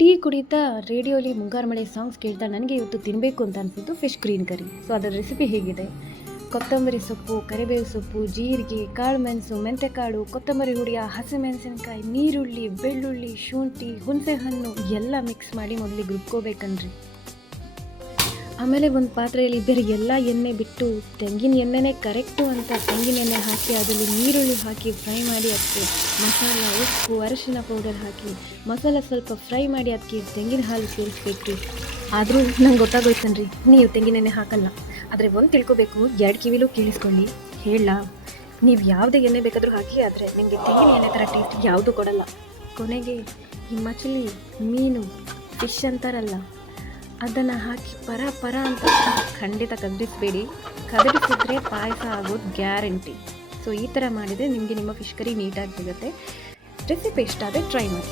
Tea ಕುಡಿತಾ ರೇಡಿಯೋಲಿ ಮುಂಗಾರು ಮಳೆ ಸಾಂಗ್ಸ್ ಕೇಳ್ತಾ ನನಗೆ ಇವತ್ತು ತಿನ್ನಬೇಕು ಅಂತ ಅನಿಸಿದ್ದು ಫಿಶ್ ಗ್ರೀನ್ ಕರಿ. ಸೊ ಅದರ ರೆಸಿಪಿ ಹೇಗಿದೆ: ಕೊತ್ತಂಬರಿ ಸೊಪ್ಪು, ಕರಿಬೇವು ಸೊಪ್ಪು, ಜೀರಿಗೆ, ಕಾಳು ಮೆಣಸು, ಮೆಂತೆಕಾಳು, ಕೊತ್ತಂಬರಿ ಹುಡಿಯ, ಹಸಿಮೆಣಸಿನಕಾಯಿ, ನೀರುಳ್ಳಿ, ಬೆಳ್ಳುಳ್ಳಿ, ಶುಂಠಿ, ಹುಣಸೆಹಣ್ಣು ಎಲ್ಲ ಮಿಕ್ಸ್ ಮಾಡಿ ಮೊದಲಿಗೆ ರುಬ್ಕೋಬೇಕನ್ರಿ. ಆಮೇಲೆ ಒಂದು ಪಾತ್ರೆಯಲ್ಲಿ ಬೇರೆ ಎಲ್ಲ ಎಣ್ಣೆ ಬಿಟ್ಟು ತೆಂಗಿನ ಎಣ್ಣೆನೇ ಕರೆಕ್ಟು ಅಂತ ತೆಂಗಿನ ಎಣ್ಣೆ ಹಾಕಿ ಅದರಲ್ಲಿ ನೀರುಳ್ಳಿ ಹಾಕಿ ಫ್ರೈ ಮಾಡಿ ಅದಕ್ಕೆ ಮಸಾಲ, ಉಪ್ಪು, ಅರಿಶಿನ ಪೌಡರ್ ಹಾಕಿ ಮಸಾಲ ಸ್ವಲ್ಪ ಫ್ರೈ ಮಾಡಿ ಅದಕ್ಕೆ ತೆಂಗಿನ ಹಾಲು ಸೇರಿಸ್ಬೇಕು. ಆದರೂ ನಂಗೆ ಗೊತ್ತಾಗೋಯ್ತನ್ರಿ, ನೀವು ತೆಂಗಿನ ಎಣ್ಣೆ ಹಾಕಲ್ಲ. ಆದರೆ ಒಂದು ತಿಳ್ಕೊಬೇಕು, 2 ಕಿವಿಲೂ ಕೇಳಿಸ್ಕೊಳ್ಳಿ, ಹೇಳ ನೀವು ಯಾವುದೇ ಎಣ್ಣೆ ಬೇಕಾದರೂ ಹಾಕಿ, ಆದರೆ ನಿಮಗೆ ತೆಂಗಿನ ಎಣ್ಣೆ ಥರ ಟೇಸ್ಟ್ ಯಾವುದೂ ಕೊಡಲ್ಲ. ಕೊನೆಗೆ ಈ ಮछली, ಮೀನು, ಫಿಶ್ ಅಂತಾರಲ್ಲ, ಅದನ್ನು ಹಾಕಿ ಪರ ಅಂತ ಖಂಡಿತ ಕದರಿಸಬೇಡಿ. ಕದರಿಸಿದ್ರೆ ಪಾಯಸ ಆಗೋದು ಗ್ಯಾರಂಟಿ. ಸೊ ಈ ಥರ ಮಾಡಿದರೆ ನಿಮಗೆ ನಿಮ್ಮ ಫಿಶ್ ಕರಿ ನೀಟಾಗಿ ಸಿಗುತ್ತೆ. ರೆಸಿಪಿ ಇಷ್ಟ ಆದರೆ ಟ್ರೈ ಮಾಡಿ.